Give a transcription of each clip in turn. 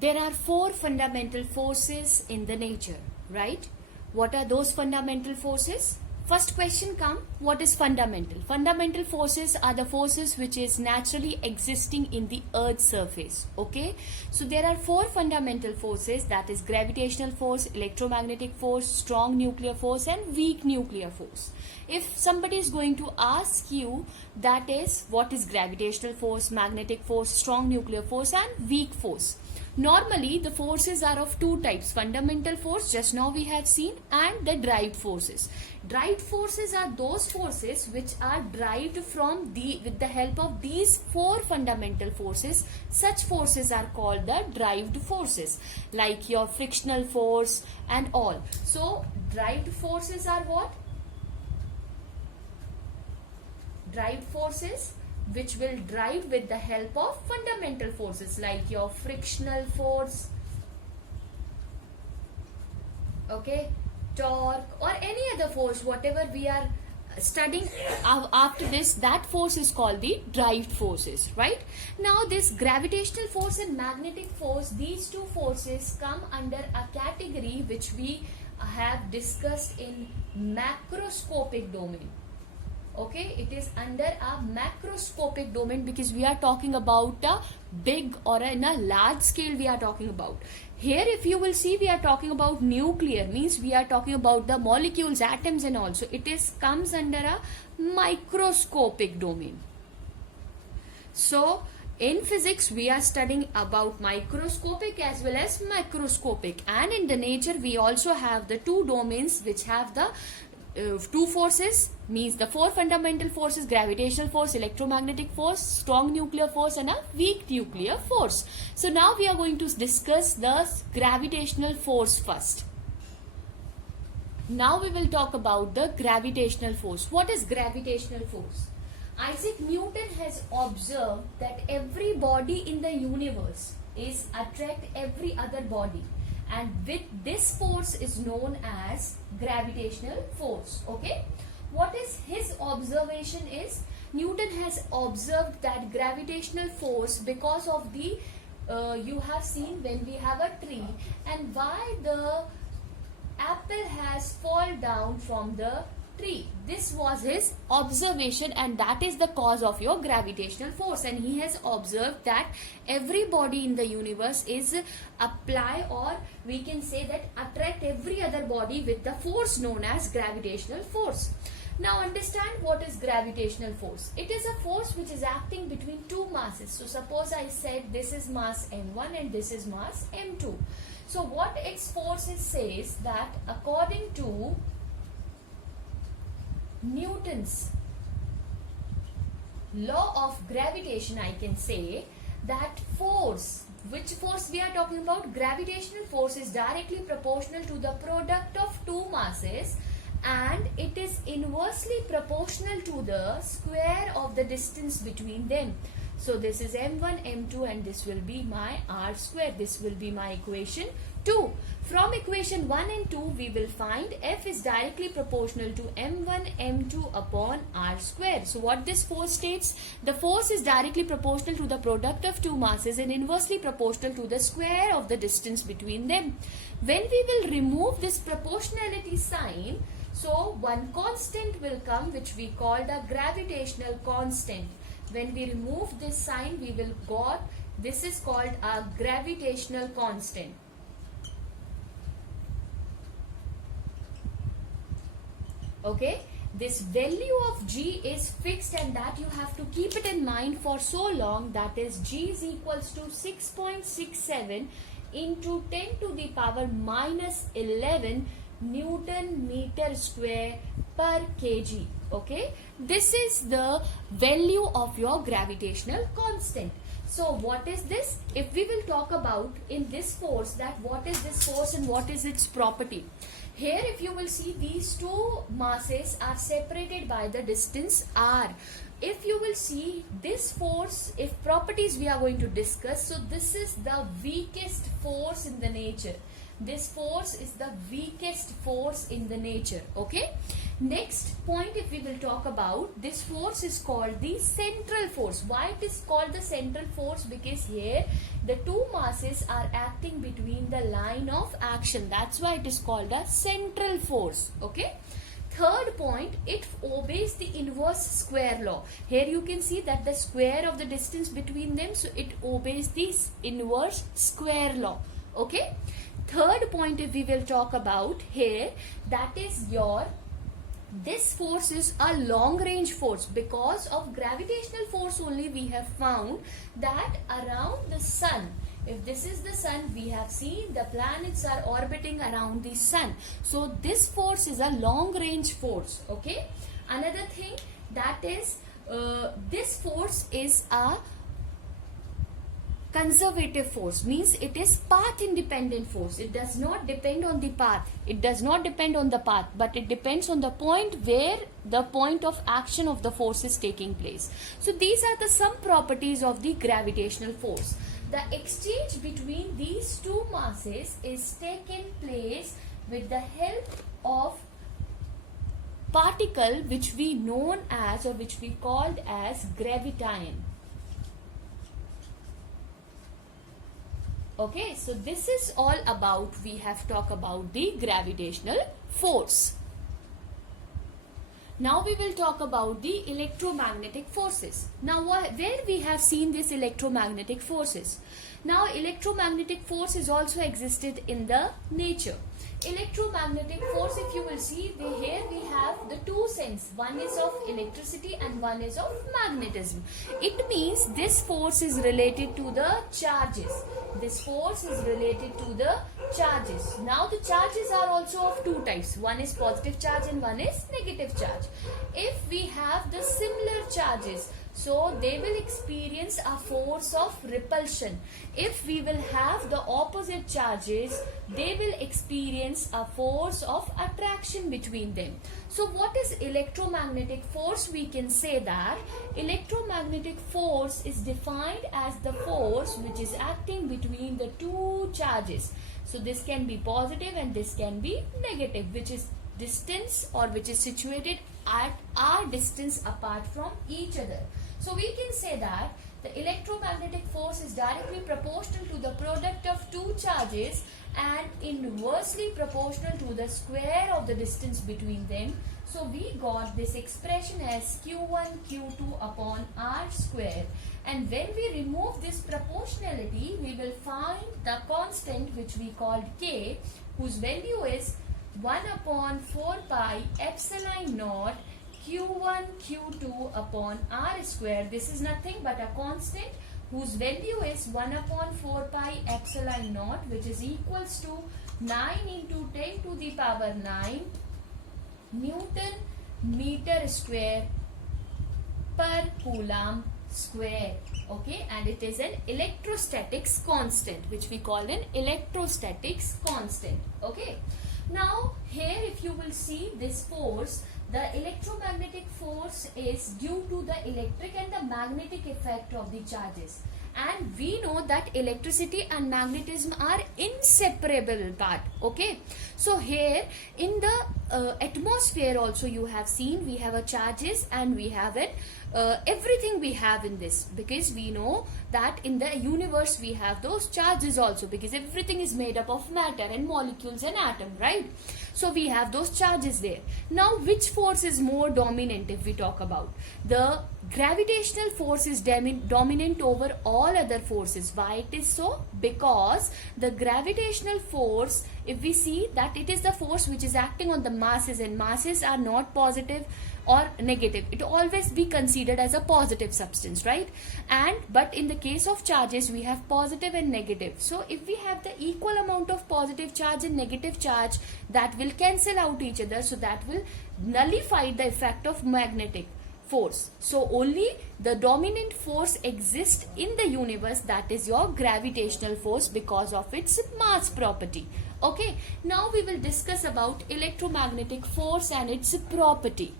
There are four fundamental forces in the nature, right? What are those fundamental forces? First question come, what is fundamental? Fundamental forces are the forces which is naturally existing in the earth's surface, okay? So there are four fundamental forces, that is gravitational force, electromagnetic force, strong nuclear force and weak nuclear force. If somebody is going to ask you, that is, what is gravitational force, magnetic force, strong nuclear force and weak force? Normally, the forces are of two types, fundamental force, just now we have seen, and the derived forces. Derived forces are those forces which are derived from with the help of these four fundamental forces. Such forces are called the derived forces, like your frictional force and all. So, derived forces are what? Derived forces which will drive with the help of fundamental forces, like your frictional force, okay, torque or any other force, whatever we are studying after this, that force is called the derived forces, right? Now this gravitational force and magnetic force, these two forces come under a category which we have discussed in macroscopic domain. Okay, it is under a macroscopic domain because we are talking about a big or in a large scale we are talking about. Here if you will see, we are talking about nuclear, means we are talking about the molecules, atoms and also it is comes under a microscopic domain. So in physics we are studying about microscopic as well as macroscopic, and in the nature we also have the two domains which have the two forces, means the four fundamental forces, gravitational force, electromagnetic force, strong nuclear force and a weak nuclear force. So now we are going to discuss the gravitational force first. Now we will talk about the gravitational force. What is gravitational force? Isaac Newton has observed that every body in the universe is attract every other body, and with this force is known as gravitational force, okay? What is his observation is, Newton has observed that gravitational force because of the, you have seen when we have a tree and why the apple has fallen down from the tree. This was his observation and that is the cause of your gravitational force, and he has observed that every body in the universe is apply, or we can say that attract every other body with the force known as gravitational force. Now understand what is gravitational force. It is a force which is acting between two masses. So suppose I said this is mass m1 and this is mass m2. So what its forces says that according to Newton's law of gravitation, I can say that force, which force we are talking about, gravitational force, is directly proportional to the product of two masses and it is inversely proportional to the square of the distance between them. So this is m1, m2 and this will be my r square. This will be my equation 2. From equation 1 and 2 we will find F is directly proportional to m1, m2 upon r square. So what this force states? The force is directly proportional to the product of two masses and inversely proportional to the square of the distance between them. When we will remove this proportionality sign, so one constant will come which we call the gravitational constant. When we remove this sign, we will got, this is called a gravitational constant. Okay, this value of G is fixed and that you have to keep it in mind for so long, that is G is equals to 6.67 into 10 to the power minus 11 Newton meter square per kg. Okay, this is the value of your gravitational constant. So what is this? If we will talk about in this force, that what is this force and what is its property. Here if you will see, these two masses are separated by the distance r. If you will see this force, if properties we are going to discuss, so this is the weakest force in the nature. this force is the weakest force in the nature. Okay. Next point, if we will talk about, this force is called the central force. Why it is called the central force? Because here the two masses are acting between the line of action. That's why it is called a central force. Okay. Third point, it obeys the inverse square law. Here you can see that the square of the distance between them, so it obeys this inverse square law. Okay. Third point, if we will talk about here, that is this force is a long range force. Because of gravitational force only we have found that around the sun, if this is the sun, we have seen the planets are orbiting around the sun. So this force is a long range force. Okay. Another thing, that is this force is a conservative force, means it is path independent force. It does not depend on the path. It does not depend on the path, but it depends on the point where the point of action of the force is taking place. So these are the some properties of the gravitational force. The exchange between these two masses is taken place with the help of particle which we known as, or which we called as, graviton. Okay, so this is all about, we have talked about the gravitational force. Now we will talk about the electromagnetic forces. Now where we have seen this electromagnetic forces. Now electromagnetic force is also existed in the nature. Electromagnetic force, if you will see, here we have the two sense. One is of electricity and one is of magnetism. It means this force is related to the charges. This force is related to the charges. Now the charges are also of two types. One is positive charge and one is negative charge. If we have the similar charges, so they will experience a force of repulsion. If we will have the opposite charges, they will experience a force of attraction between them. So what is electromagnetic force? We can say that electromagnetic force is defined as the force which is acting between the two charges. So this can be positive and this can be negative, which is distance or which is situated at our distance apart from each other. So we can say that the electromagnetic force is directly proportional to the product of two charges and inversely proportional to the square of the distance between them. So we got this expression as Q1 Q2 upon R square. And when we remove this proportionality, we will find the constant which we called K, whose value is 1 upon 4 pi epsilon naught Q1 Q2 upon R square. This is nothing but a constant whose value is 1 upon 4 pi epsilon naught, which is equals to 9 into 10 to the power 9 Newton meter square per coulomb square. Okay, and it is an electrostatics constant, which we call an electrostatics constant. Okay, now here if you will see this force, the electromagnetic force is due to the electric and the magnetic effect of the charges. And we know that electricity and magnetism are inseparable part. Okay, so here in the atmosphere also you have seen we have a charges and we have it everything we have in this, because we know that in the universe we have those charges also, because everything is made up of matter and molecules and atom, right? So we have those charges there. Now which force is more dominant? If we talk about the gravitational force is dominant over all other forces. Why it is so? Because the gravitational force, if we see that it is the force which is acting on the masses, and masses are not positive or negative, it always be considered as a positive substance, right? And but in the case of charges we have positive and negative. So if we have the equal amount of positive charge and negative charge, that will cancel out each other, so that will nullify the effect of magnetic force. So only the dominant force exists in the universe, that is your gravitational force, because of its mass property. Okay, now we will discuss about electromagnetic force and its property.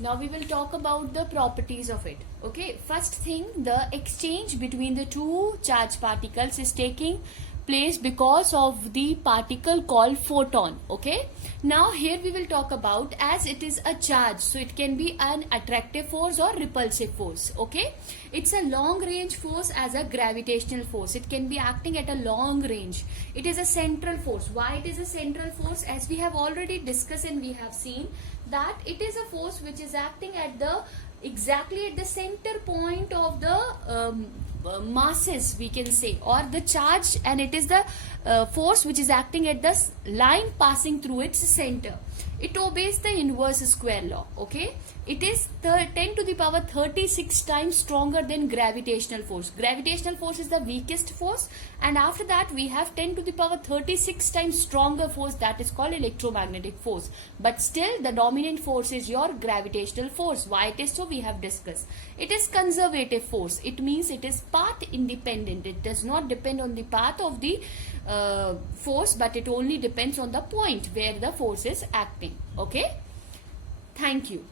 Now we will talk about the properties of it. Okay, first thing, the exchange between the two charged particles is taking place because of the particle called photon. Okay, now here we will talk about, as it is a charge, so it can be an attractive force or repulsive force. Okay, it's a long range force as a gravitational force. It can be acting at a long range. It is a central force. Why it is a central force? As we have already discussed and we have seen that it is a force which is acting at the exactly at the center point of the masses, we can say, or the charge, and it is the force which is acting at the line passing through its center. It obeys the inverse square law. Okay, it is 10 to the power 36 times stronger than gravitational force. Gravitational force is the weakest force, and after that we have 10 to the power 36 times stronger force, that is called electromagnetic force. But still the dominant force is your gravitational force. Why it is so, we have discussed. It is conservative force. It means it is path independent. It does not depend on the path of the force, but it only depends on the point where the force is acting. Okay, thank you.